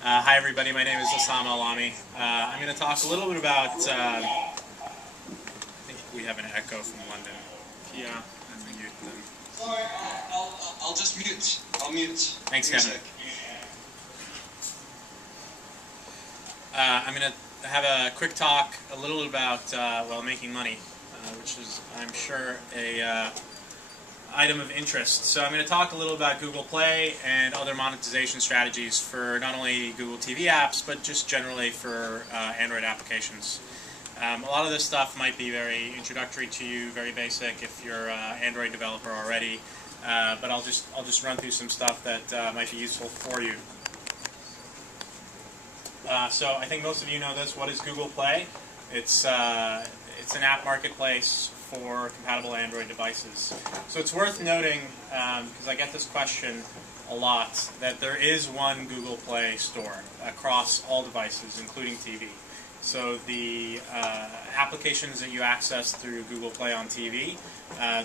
Hi everybody, my name is Ossama Alami. I'm going to talk a little bit about, I think we have an echo from London. Yeah. I'm going to mute them. Sorry, I'll just mute. I'll mute. Thanks, Kevin. I'm going to have a quick talk a little about, making money, which is, I'm sure, a item of interest. So I'm going to talk a little about Google Play and other monetization strategies for not only Google TV apps, but just generally for Android applications. A lot of this stuff might be very introductory to you, very basic if you're an Android developer already, but I'll just run through some stuff that might be useful for you. So I think most of you know this. What is Google Play? It's an app marketplace for compatible Android devices. So it's worth noting, because I get this question a lot, that there is one Google Play store across all devices, including TV. So the applications that you access through Google Play on TV,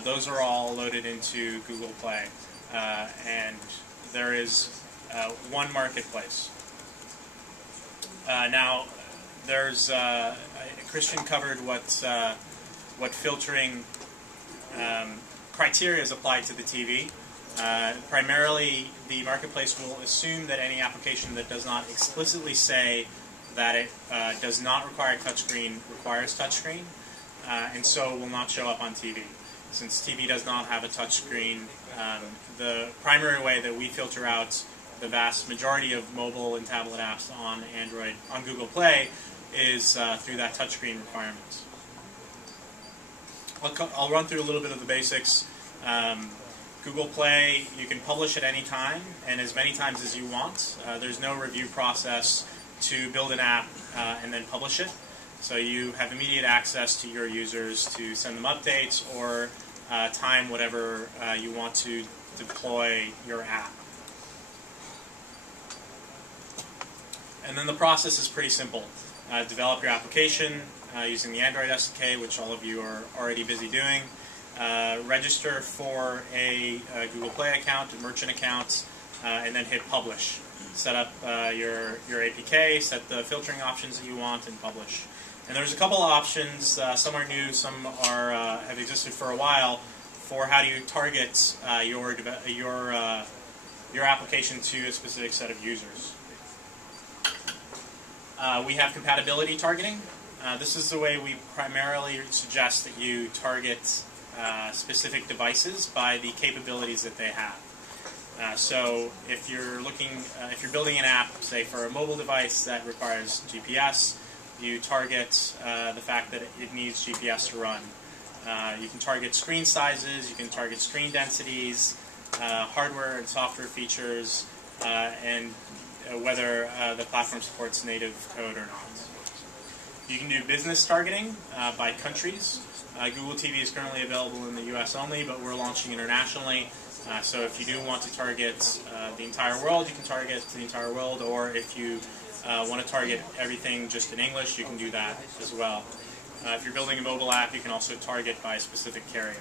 those are all loaded into Google Play. And there is one marketplace. Now, there's Christian covered what filtering criteria is applied to the TV. Primarily, the marketplace will assume that any application that does not explicitly say that it does not require touchscreen requires touchscreen, and so will not show up on TV. Since TV does not have a touchscreen, the primary way that we filter out the vast majority of mobile and tablet apps on Android, on Google Play, is through that touchscreen requirement. I'll run through a little bit of the basics. Google Play, you can publish at any time and as many times as you want. There's no review process to build an app and then publish it. So you have immediate access to your users to send them updates or time whatever you want to deploy your app. And then the process is pretty simple. Develop your application using the Android SDK, which all of you are already busy doing. Register for a Google Play account, a merchant account, and then hit publish. Set up your APK, set the filtering options that you want, and publish. And there's a couple of options. Some are new, some are have existed for a while, for how do you target your application to a specific set of users. We have compatibility targeting. This is the way we primarily suggest that you target specific devices by the capabilities that they have. So if you're building an app, say for a mobile device that requires GPS, you target the fact that it needs GPS to run. You can target screen sizes, you can target screen densities, hardware and software features, and whether the platform supports native code or not. You can do business targeting by countries. Google TV is currently available in the US only, but we're launching internationally. So if you do want to target the entire world, you can target the entire world, or if you want to target everything just in English, you can do that as well. If you're building a mobile app, you can also target by a specific carrier.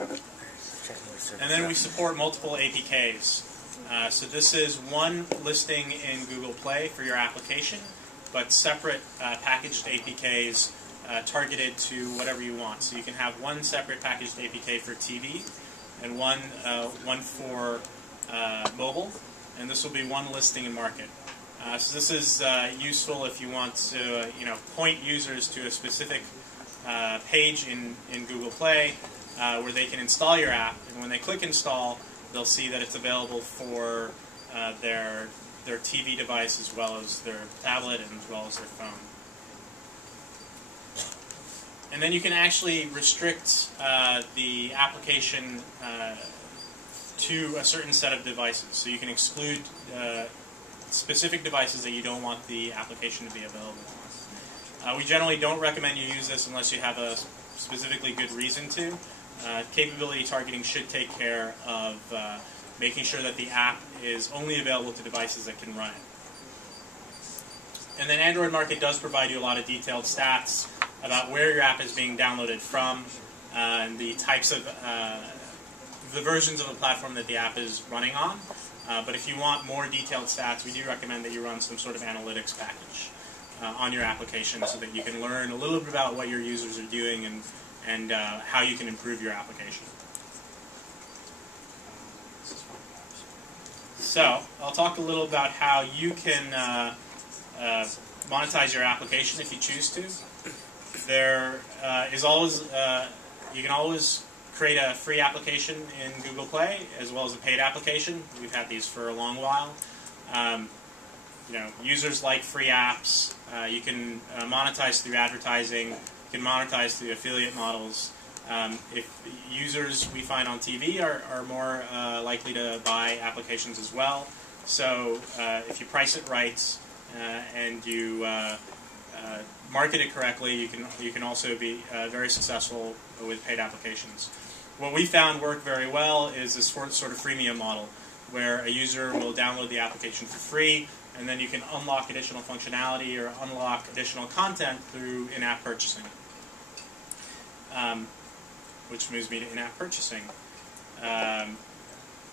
And then we support multiple APKs. So this is one listing in Google Play for your application, but separate packaged APKs targeted to whatever you want. So you can have one separate packaged APK for TV and one for mobile, and this will be one listing in market. So this is useful if you want to point users to a specific page in Google Play where they can install your app, and when they click install, they'll see that it's available for their TV device as well as their tablet and as well as their phone. And then you can actually restrict the application to a certain set of devices. So you can exclude specific devices that you don't want the application to be available on. We generally don't recommend you use this unless you have a specifically good reason to. Capability targeting should take care of making sure that the app is only available to devices that can run it. And then Android Market does provide you a lot of detailed stats about where your app is being downloaded from, and the types of the versions of the platform that the app is running on. But if you want more detailed stats, we do recommend that you run some sort of analytics package on your application so that you can learn a little bit about what your users are doing and how you can improve your application. So I'll talk a little about how you can monetize your application if you choose to. There is always, you can always create a free application in Google Play as well as a paid application. We've had these for a long while. Users like free apps. You can monetize through advertising. You can monetize through affiliate models. If users we find on TV are more likely to buy applications as well. So if you price it right and you market it correctly, you can also be very successful with paid applications. What we found worked very well is this sort of freemium model, where a user will download the application for free, and then you can unlock additional functionality or unlock additional content through in-app purchasing. Which moves me to in-app purchasing.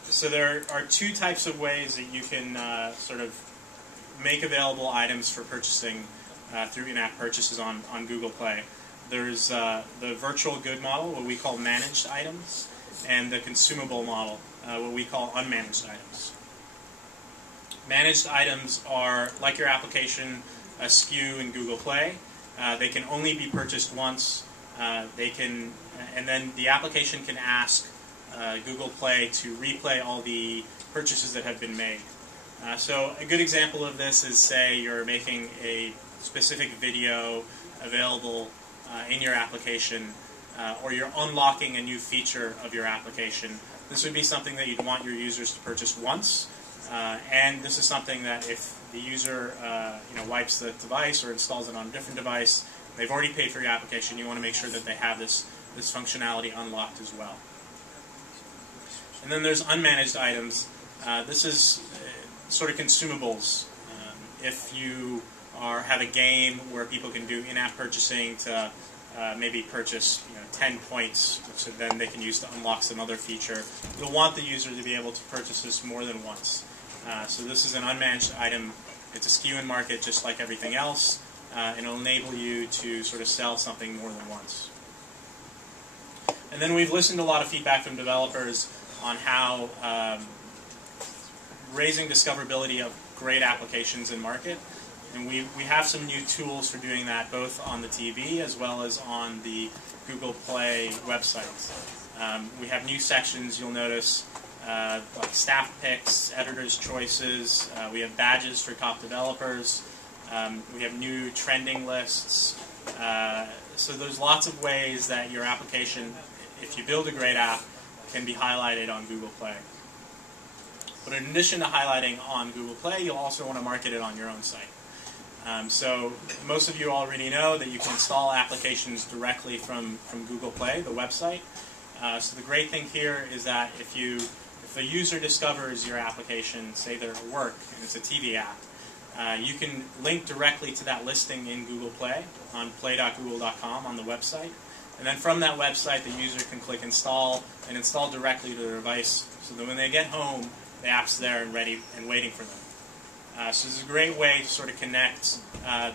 So there are two types of ways that you can sort of make available items for purchasing through in-app purchases on Google Play. There's the virtual good model, what we call managed items, and the consumable model, what we call unmanaged items. Managed items are, like your application, a SKU in Google Play. They can only be purchased once. And then the application can ask Google Play to replay all the purchases that have been made. So a good example of this is, say, you're making a specific video available in your application, or you're unlocking a new feature of your application. This would be something that you'd want your users to purchase once, and this is something that if the user wipes the device or installs it on a different device, they've already paid for your application, you want to make sure that they have this functionality unlocked as well. And then there's unmanaged items. This is sort of consumables. If you have a game where people can do in-app purchasing to maybe purchase 10 points, which then they can use to unlock some other feature, you'll want the user to be able to purchase this more than once. So this is an unmanaged item. It's a SKU in market just like everything else. And it'll enable you to sort of sell something more than once. And then we've listened to a lot of feedback from developers on how raising discoverability of great applications in market. And we have some new tools for doing that, both on the TV as well as on the Google Play website. We have new sections, you'll notice, like staff picks, editor's choices. We have badges for top developers. We have new trending lists. So there's lots of ways that your application, if you build a great app, can be highlighted on Google Play. But in addition to highlighting on Google Play, you'll also want to market it on your own site. So most of you already know that you can install applications directly from Google Play, the website. So the great thing here is that if a user discovers your application, say their work, and it's a TV app, you can link directly to that listing in Google Play on play.google.com on the website. And then from that website, the user can click install and install directly to their device so that when they get home, the app's there and ready and waiting for them. So this is a great way to sort of connect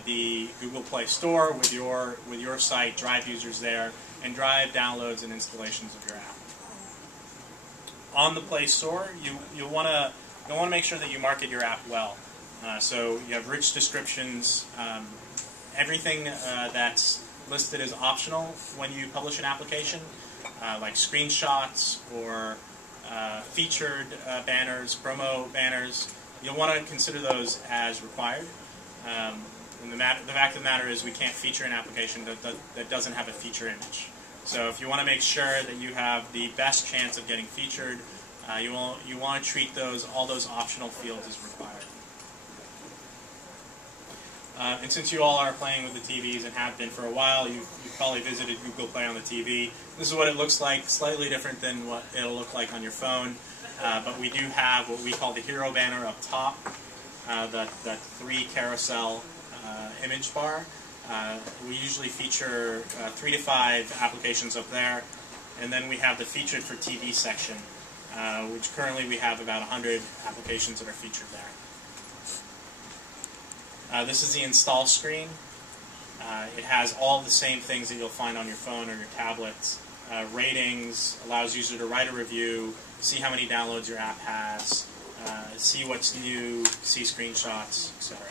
the Google Play Store with your site, drive users there, and drive downloads and installations of your app. On the Play Store, you'll want to make sure that you market your app well. So you have rich descriptions. Everything that's listed as optional when you publish an application, like screenshots or featured banners, promo banners. You'll want to consider those as required. And the fact of the matter is we can't feature an application that doesn't have a feature image. So if you want to make sure that you have the best chance of getting featured, you want to treat all those optional fields as required. And since you all are playing with the TVs and have been for a while, you've probably visited Google Play on the TV. This is what it looks like, slightly different than what it'll look like on your phone. But we do have what we call the hero banner up top, the 3 carousel image bar. We usually feature 3 to 5 applications up there. And then we have the featured for TV section, which currently we have about 100 applications that are featured there. This is the install screen. It has all the same things that you'll find on your phone or your tablet. Ratings, allows user to write a review, see how many downloads your app has, see what's new, see screenshots, etc.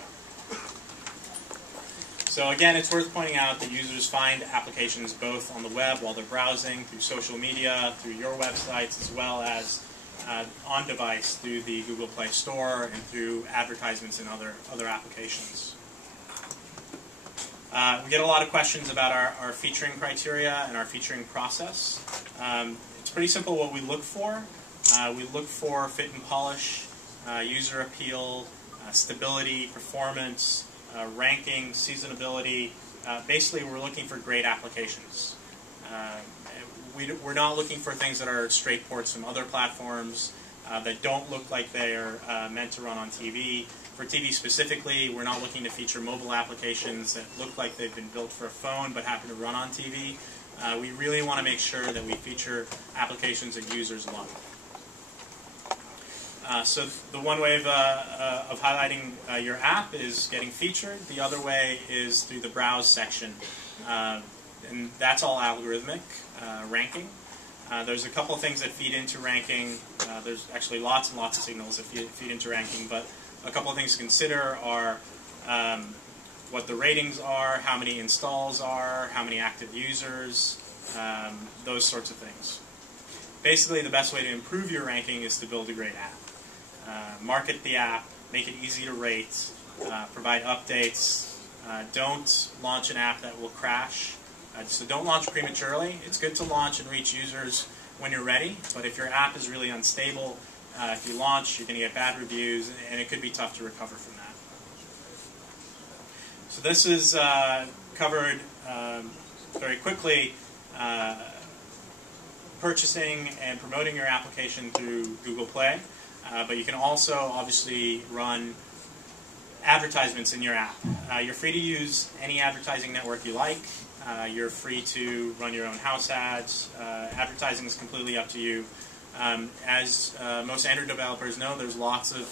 So again, it's worth pointing out that users find applications both on the web while they're browsing, through social media, through your websites, as well as on device through the Google Play Store and through advertisements in other applications. We get a lot of questions about our featuring criteria and our featuring process. It's pretty simple what we look for. We look for fit and polish, user appeal, stability, performance, ranking, seasonability. Basically, we're looking for great applications. We're not looking for things that are straight ports from other platforms, that don't look like they are meant to run on TV. For TV specifically, we're not looking to feature mobile applications that look like they've been built for a phone but happen to run on TV. We really want to make sure that we feature applications that users love. So the one way of highlighting your app is getting featured. The other way is through the browse section. And that's all algorithmic ranking. There's a couple of things that feed into ranking. There's actually lots and lots of signals that feed into ranking, but a couple of things to consider are what the ratings are, how many installs are, how many active users, those sorts of things. Basically, the best way to improve your ranking is to build a great app. Market the app, make it easy to rate, provide updates. Don't launch an app that will crash. So don't launch prematurely. It's good to launch and reach users when you're ready, but if your app is really unstable, if you launch, you're going to get bad reviews, and it could be tough to recover from that. So this is covered very quickly, purchasing and promoting your application through Google Play, but you can also obviously run advertisements in your app. You're free to use any advertising network you like. You're free to run your own house ads. Advertising is completely up to you. As most Android developers know, there's lots of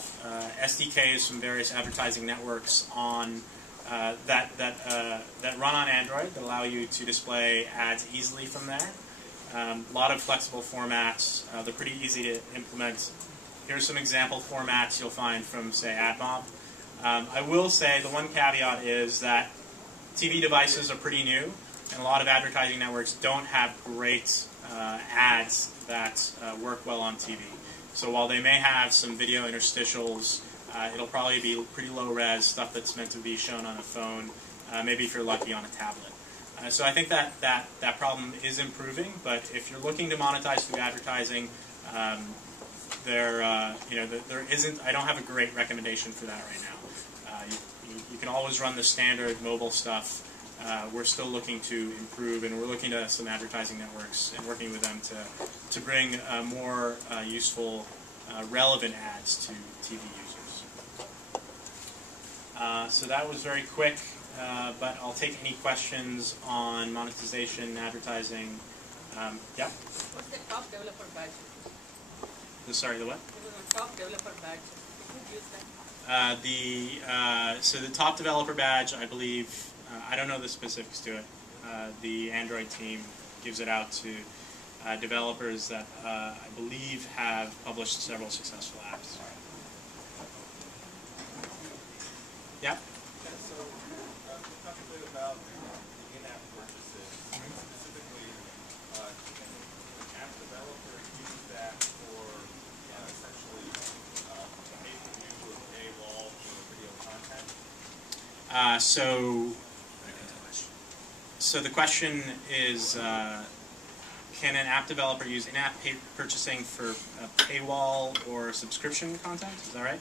SDKs from various advertising networks on that run on Android that allow you to display ads easily from there. A lot of flexible formats. They're pretty easy to implement. Here's some example formats you'll find from, say, AdMob. I will say the one caveat is that TV devices are pretty new, and a lot of advertising networks don't have great ads that work well on TV. So while they may have some video interstitials, it'll probably be pretty low res, stuff that's meant to be shown on a phone, maybe if you're lucky on a tablet. So I think that problem is improving, but if you're looking to monetize through advertising, there isn't. I don't have a great recommendation for that right now. You can always run the standard mobile stuff. We're still looking to improve, and we're looking to some advertising networks and working with them to bring more useful, relevant ads to TV users. So that was very quick, but I'll take any questions on monetization, advertising. Yeah? What's the top developer badge? Sorry, the what? It was a top developer badge. Who used that? So the top developer badge, I believe, I don't know the specifics to it. The Android team gives it out to developers that I believe have published several successful apps. Yeah? So, talk a bit about the in-app purchases. Specifically, can an app developer use that for essentially making use of a paywall for video content? So the question is, can an app developer use in-app purchasing for paywall or subscription content? Is that right?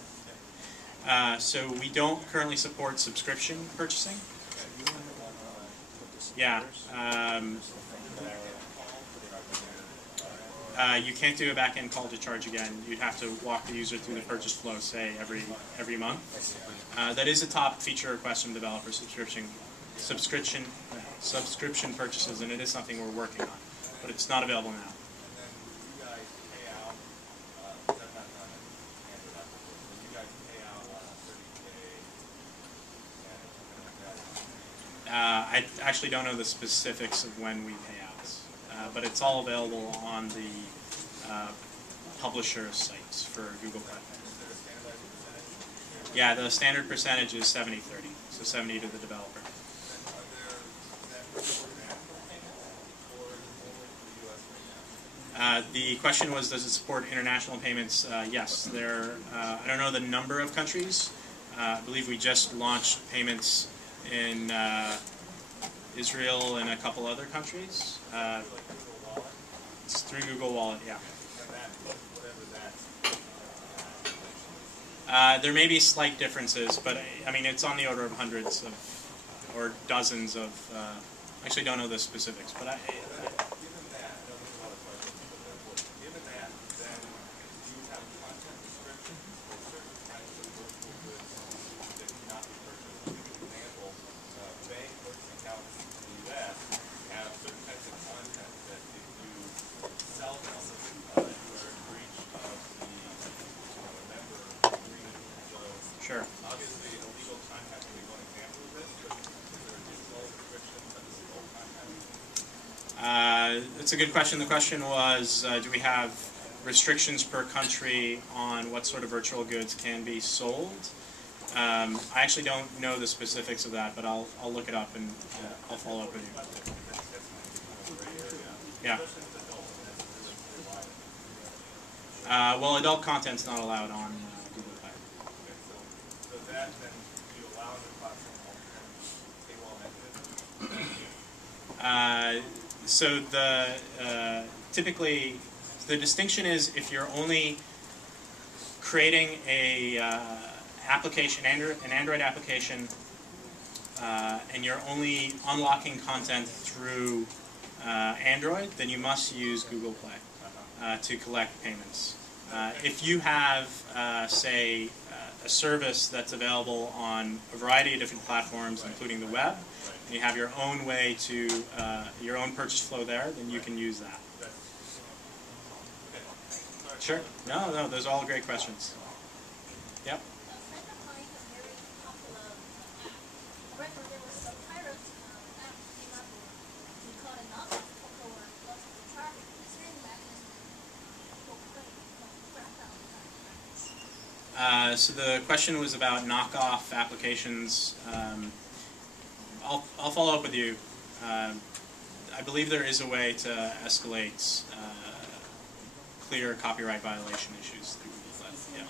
So we don't currently support subscription purchasing. Yeah. You can't do a back-end call to charge again. You'd have to walk the user through the purchase flow, say, every month. That is a top feature request from developer subscription purchases, and it is something we're working on, but it's not available now. And then you guys pay out actually don't know the specifics of when we pay out, but it's all available on the publisher sites for Google Play. Yeah, the standard percentage is 70-30, so 70 to the developer. The question was, does it support international payments? Yes. I don't know the number of countries. I believe we just launched payments in Israel and a couple other countries. It's through Google Wallet, yeah. There may be slight differences, but I mean it's on the order of hundreds of, or dozens of. I actually don't know the specifics, but sure. Obviously, illegal content would be one example of this, but is there additional restrictions on this illegal content? It's a good question. The question was, do we have restrictions per country on what sort of virtual goods can be sold? I actually don't know the specifics of that, but I'll look it up and I'll follow up with you. Yeah. Well, adult content's not allowed on Google Play. So that then you allow the platform paywall mechanism? So typically the distinction is if you're only creating a application, an Android application, and you're only unlocking content through Android, then you must use Google Play to collect payments. If you have, say, a service that's available on a variety of different platforms, including the web, and you have your own way to, your own purchase flow there, then you can use that. Sure. No, those are all great questions. Yep. So the question was about knockoff applications. I'll follow up with you. I believe there is a way to escalate clear copyright violation issues through Google Play. Yeah.